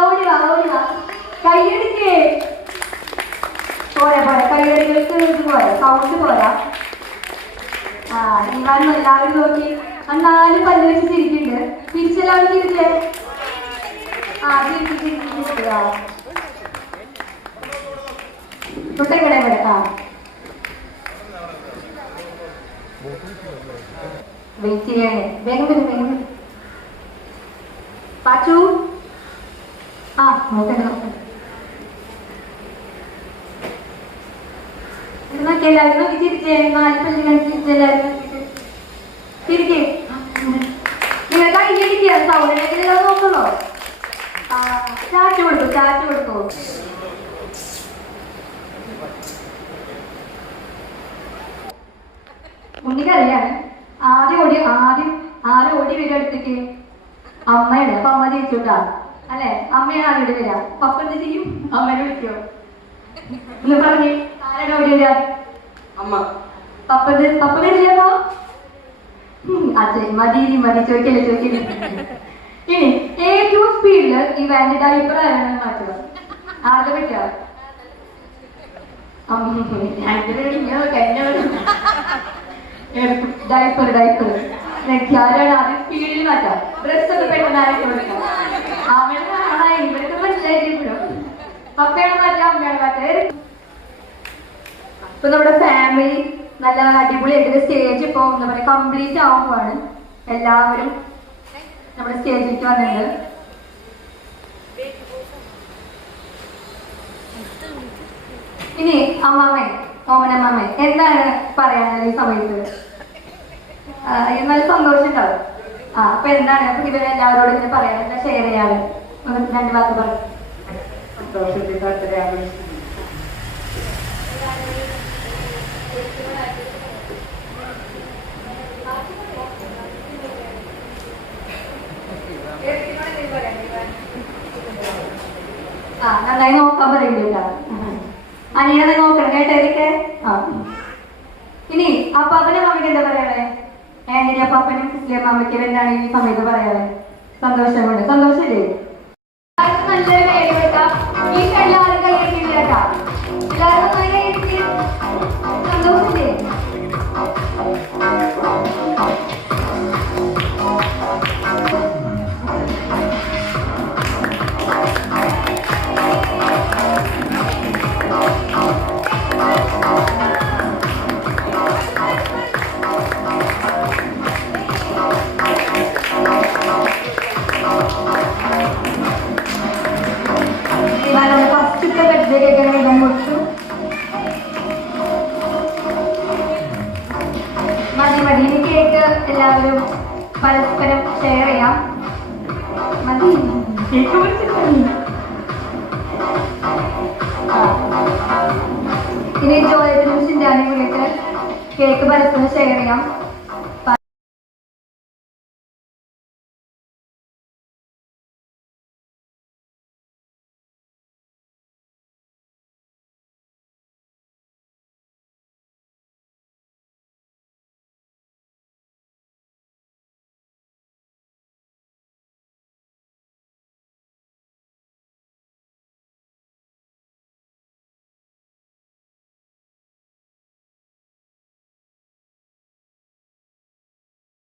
ഓടി വാ കൈയടിക്കേ പോരാ കൈയടികൾക്ക് ഇത് പോരാ സൗണ്ട് പോരാ. നീ വന്നു എല്ലാവരും നോക്കി. എന്നാലും പല്ല് വെച്ച് ചിരിക്കുന്നുണ്ട്. തിരിച്ചെല്ലാവരും തിരിച്ചേ. തിരിച്ചാ തൊട്ടെങ്ങടെ ഇവിടെ. വെയിറ്റ് ചെയ്യണേ. വേഗം പാച്ചു. നോക്കണ്ട നോക്കി എല്ലാവരും നോക്കി ചിരിച്ചേ. 4 പല്ല് കാണിച്ച് ചിരിച്ചെല്ലാവരും തിരിക്കേ. നിങ്ങൾ കൈയടിക്കുക. സൗണ്ട് ഉണ്ടെങ്കിൽ നോക്കണോ? ചാറ്റ് കൊടുക്കൂ. ഉണ്ണിക്കറിയാണ്. ആരും ഓടി വരും അടുത്തേക്ക്. അമ്മയാണ്. അപ്പൊ അമ്മ ജയിച്ചോട്ടാ അല്ലെ? അമ്മയാണ് ആരോട് വരാ. പപ്പ എന്ത് ചെയ്യും? അമ്മനെ വിളിക്കോ? ഒന്ന് പറഞ്ഞേ. ആരാണ് ഓടി വരാ? അമ്മ. പപ്പ വരില്ലപ്പോ? അച്ഛൻ മതി ചോദിക്കല്ലേ. ഇനി ഏറ്റവും സ്പീഡില് ഈ വാൻഡ് ഡൈപ്പർ ആരാണ് മാറ്റുക? ആരുടെ പറ്റുക? ഡൈപ്പർ ആരാണ് ആദ്യം സ്പീഡിൽ മാറ്റാം? ഡ്രസ് ഒക്കെ പെട്ടെന്ന് ആരായിട്ട് കൊടുക്കാം? ഇവരൊക്കെ മനസ്സിലായിരിക്കും. പപ്പയാണ് മാറ്റാം, അമ്മയാണ് മാറ്റാം. ഇപ്പൊ നമ്മുടെ ഫാമിലി നല്ല അടിപൊളിയായിട്ട് സ്റ്റേജ് ഇപ്പൊ എന്താ പറയാ കംപ്ലീറ്റ് ആവുമ്പോഴാണ് എല്ലാവരും നമ്മുടെ സ്റ്റേജിലേക്ക് വന്നിട്ടുണ്ട്. ഇനി ഓമനമ്മ എന്താണ് പറയാനുള്ളത് ഈ സമയത്ത്? നല്ല സന്തോഷം ഉണ്ടാവും. അപ്പൊ എന്താണ് ഇവരെല്ലാവരോടും ഇങ്ങനെ പറയാൻ എന്താ ഷെയർ ചെയ്യാറ്? 2 വാക്ക് പറയും. നന്നായി നോക്കാൻ പറയില്ല. അനിയനെ നോക്കണം കേട്ടേക്ക്. ഇനി അപ്പാപ്പനും അമ്മയ്ക്ക് എന്താ പറയാളെ? ആന്റണി അപ്പാപ്പനും ഇസ്ലാം അമ്മയ്ക്കും എന്താണ് ഈ സമയത്ത് പറയാളെ? സന്തോഷമുണ്ട്. സന്തോഷല്ലേ? നല്ലൊരു പേര് കൊടുക്കാം. ഈ എല്ലാവരും കൈയ്യടിക്കില്ലേട്ടാ. എല്ലാവരും കൈയ്യടിക്ക്. സന്തോഷല്ലേ? മതി ഇനി കേക്ക് എല്ലാവരും പരസ്പരം ഷെയർ ചെയ്യാം. മതി കേക്ക് ഇനി ജോയത്തിനും ചിന്താനും കൂടിയിട്ട് കേക്ക് പരസ്പരം ഷെയർ ചെയ്യാം.